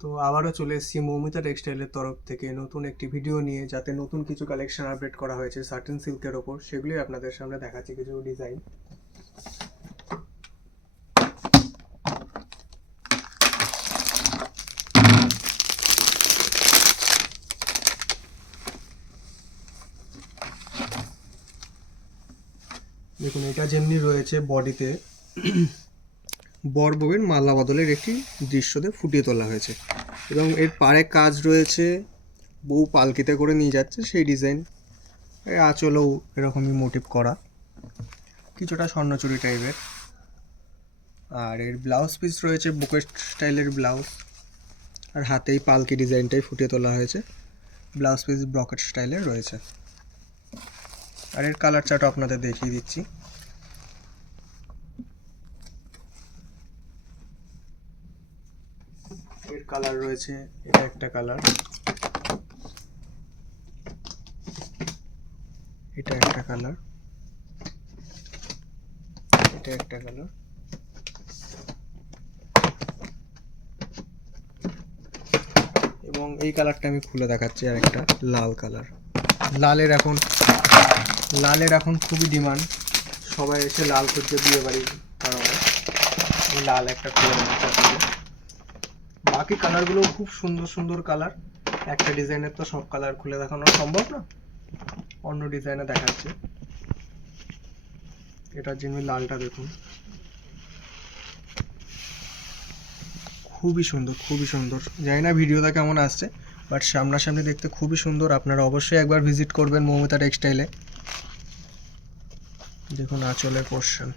তো আবারও চলে এসেছি মৌমিতা টেক্সটাইলের তরফ থেকে নতুন একটি ভিডিও নিয়ে, যাতে নতুন কিছু কালেকশন আপডেট করা হয়েছে সার্টেন সিল্কের ওপর, সেগুলোই আপনাদের সামনে দেখাচ্ছি কিছু ডিজাইন। দেখুন, এটা যেমনি রয়েছে বডিতে বর বউয়ের মালা বদলের একটি দৃশ্যতে ফুটিয়ে তোলা হয়েছে, এবং এর পাড়ে কাজ রয়েছে বউ পালকিতে করে নিয়ে যাচ্ছে সেই ডিজাইন। এই আঁচলেও এরকমই মোটিভ করা, কিছুটা স্বর্ণচুরি টাইপের। আর এর ব্লাউজ পিস রয়েছে বুকেট স্টাইলের ব্লাউজ, আর হাতেই পালকি ডিজাইনটাই ফুটিয়ে তোলা হয়েছে। ব্লাউজ পিস ব্রকেট স্টাইলের রয়েছে। আর এর কালার চার্ট আপনাদের দেখিয়ে দিচ্ছি। এর কালার রয়েছে, এটা একটা কালার, এটা একটা কালার, এটা একটা কালার, এবং এই কালারটা আমি খুলে দেখাচ্ছি। আর একটা লাল কালার। লালের এখন খুবই ডিমান্ড, সবাই এসে লাল খুঁজছে বিয়ে বাড়ির কারণে। লাল একটা খুলে দেখাচ্ছি। বাকি কালারগুলো খুব সুন্দর সুন্দর কালার। একটা ডিজাইনের তো সব কালার খুলে দেখানো সম্ভব না, অন্য ডিজাইনে দেখাচ্ছে। এটার জন্য লালটা দেখুন, খুবই সুন্দর, খুবই সুন্দর। জানি না ভিডিওটা কেমন আসছে, বাট সামনাসামনি দেখতে খুবই সুন্দর। আপনারা অবশ্যই একবার ভিজিট করবেন মৌমিতা টেক্সটাইলে। দেখুন আঁচলের পোর্শন,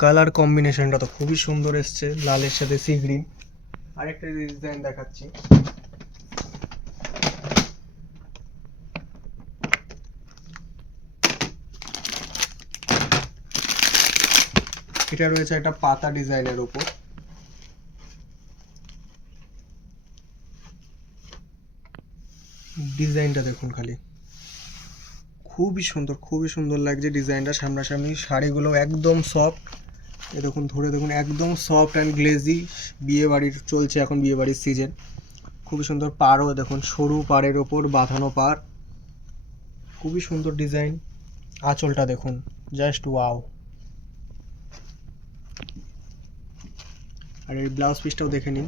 কালার কম্বিনেশনটা তো খুবই সুন্দর এসছে, লালের সাথে সি গ্রিন। আরেকটা ডিজাইন দেখাচ্ছি। এটা রয়েছে একটা পাতা ডিজাইনের উপর। ডিজাইনটা দেখুন খালি, খুবই সুন্দর, খুবই সুন্দর লাগছে ডিজাইনটা। সামনাসামনি শাড়িগুলো একদম সফট, এ দেখুন ধরে দেখুন, একদম সফট অ্যান্ড গ্লেজি। বিয়ে বাড়ির চলছে এখন, বিয়ে বাড়ির সিজন। খুবই সুন্দর। পাড়ও দেখুন, সরু পাড়ের ওপর বাঁধানো পাড়, খুবই সুন্দর ডিজাইন। আঁচলটা দেখুন, জাস্ট ওয়াও। আর এই ব্লাউজ পিসটাও দেখে নিন,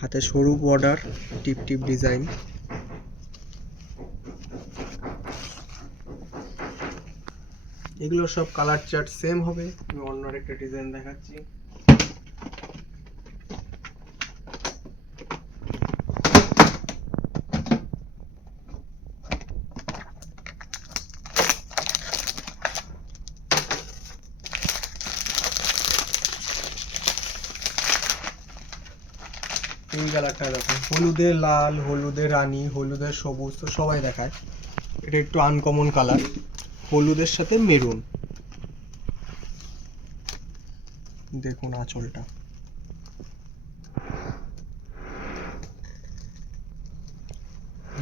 হাতে সরু বর্ডার, টিপ টিপ ডিজাইন। এগুলো সব কালার চার্ট সেম হবে। আমি অন্য একটা ডিজাইন দেখাচ্ছি। এই কালারটা দেখুন, হলুদে লাল, হলুদে রানী, হলুদে সবুজ, তো সবাই দেখায়। এটা একটু আনকমন কালার, হলুদের সাথে মেরুন। দেখুন আঁচলটা,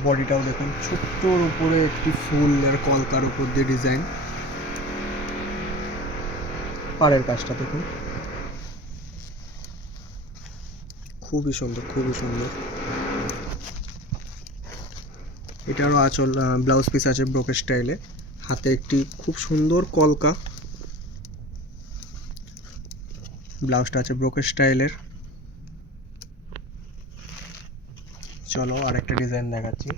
বডিটাও দেখুন, ছোট্টর উপরে একটি ফুল আর কলকার উপর দিয়ে ডিজাইন। পাড়ের কাজটা দেখুন, খুবই সুন্দর, খুবই সুন্দর। এটারও আঁচল, ব্লাউজ পিস আছে ব্রোকেট স্টাইলে। হাতে একটি খুব সুন্দর কলকা, ব্লাউজটা আছে ব্রোকেট স্টাইলের। চলো আরেকটা ডিজাইন দেখাচ্ছি।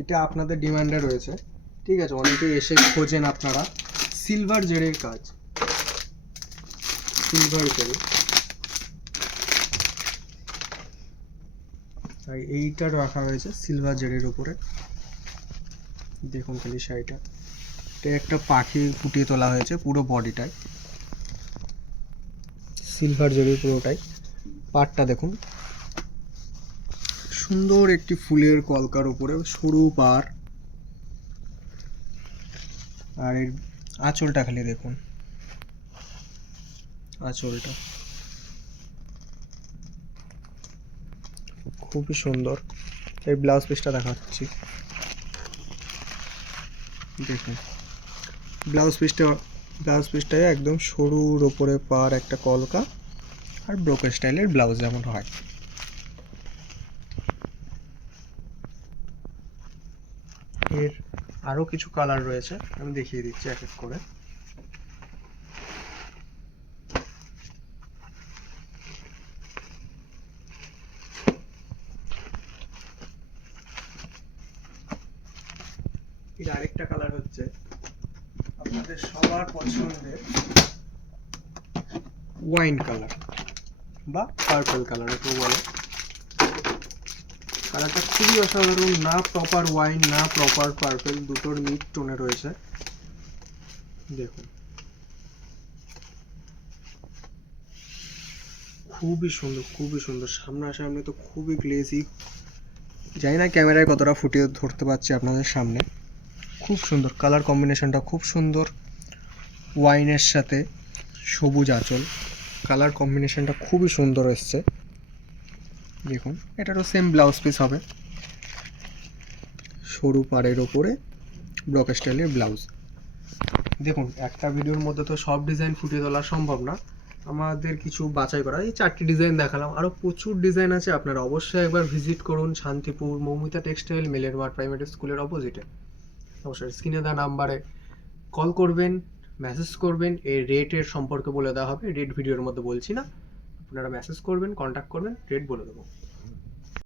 এটা আপনাদের ডিমান্ডে রয়েছে, ঠিক আছে। অনেকে এসে খোঁজেন আপনারা সিলভার জেরের কাজ, সিলভার জেরে। তাই এইটা রাখা হয়েছে সিলভার জেরের উপরে। দেখুন খালি শাড়িটা, এটা একটা পাখি ফুটিয়ে তোলা হয়েছে পুরো বডিটায়, সিলভার জেরের পুরোটাই। পাড়টা দেখুন, সুন্দর একটি ফুলের কলকার উপরে সরু পাড়। আর এর আঁচলটা খালি দেখুন, আঁচলটা খুবই সুন্দর। এই ব্লাউজ পিসটা দেখাচ্ছি, দেখুন ব্লাউজ পিসটায় একদম সরুর ওপরে পার একটা কলকা আর ব্রোকেট স্টাইলের ব্লাউজ যেমন হয়। এর আরও কিছু কালার রয়েছে, আমি দেখিয়ে দিচ্ছি এক এক করে। এর আরেকটা কালার হচ্ছে আপনাদের সবার পছন্দের ওয়াইন কালার বা পার্পল কালার এটাও বলে। কালারটা খুবই অসাধারণ, না প্রপার ওয়াইন না প্রপার পার্পল, দুটোর মিড টোনে রয়েছে। দেখুন খুবই সুন্দর, খুবই সুন্দর, সামনাসামনি তো খুবই গ্লেজি। জানি না ক্যামেরায় কতটা ফুটিয়ে ধরতে পারছি আপনাদের সামনে। খুব সুন্দর কালার কম্বিনেশনটা, খুব সুন্দর। ওয়াইনের সাথে সবুজ আঁচল, কালার কম্বিনেশনটা খুবই সুন্দর এসছে। দেখুন এটারও সেম ব্লাউজ পিস হবে, সরু পাড়ের ওপরে ব্রক স্টাইলের ব্লাউজ। দেখুন একটা ভিডিওর মধ্যে তো সব ডিজাইন ফুটিয়ে তোলা সম্ভব না, আমাদের কিছু বাছাই করা, এই 4টি ডিজাইন দেখালাম, আরও প্রচুর ডিজাইন আছে। আপনারা অবশ্যই একবার ভিজিট করুন শান্তিপুর মৌমিতা টেক্সটাইল, মেলের মাঠ প্রাইমারি স্কুলের অপোজিটে। অবশ্যই স্ক্রিনে দেওয়া নাম্বারে কল করবেন, মেসেজ করবেন, এই রেটের সম্পর্কে বলে দেওয়া হবে। রেট ভিডিওর মধ্যে বলছি না, আপনারা মেসেজ করবেন, কন্ট্যাক্ট করবেন, রেট বলে দেবো।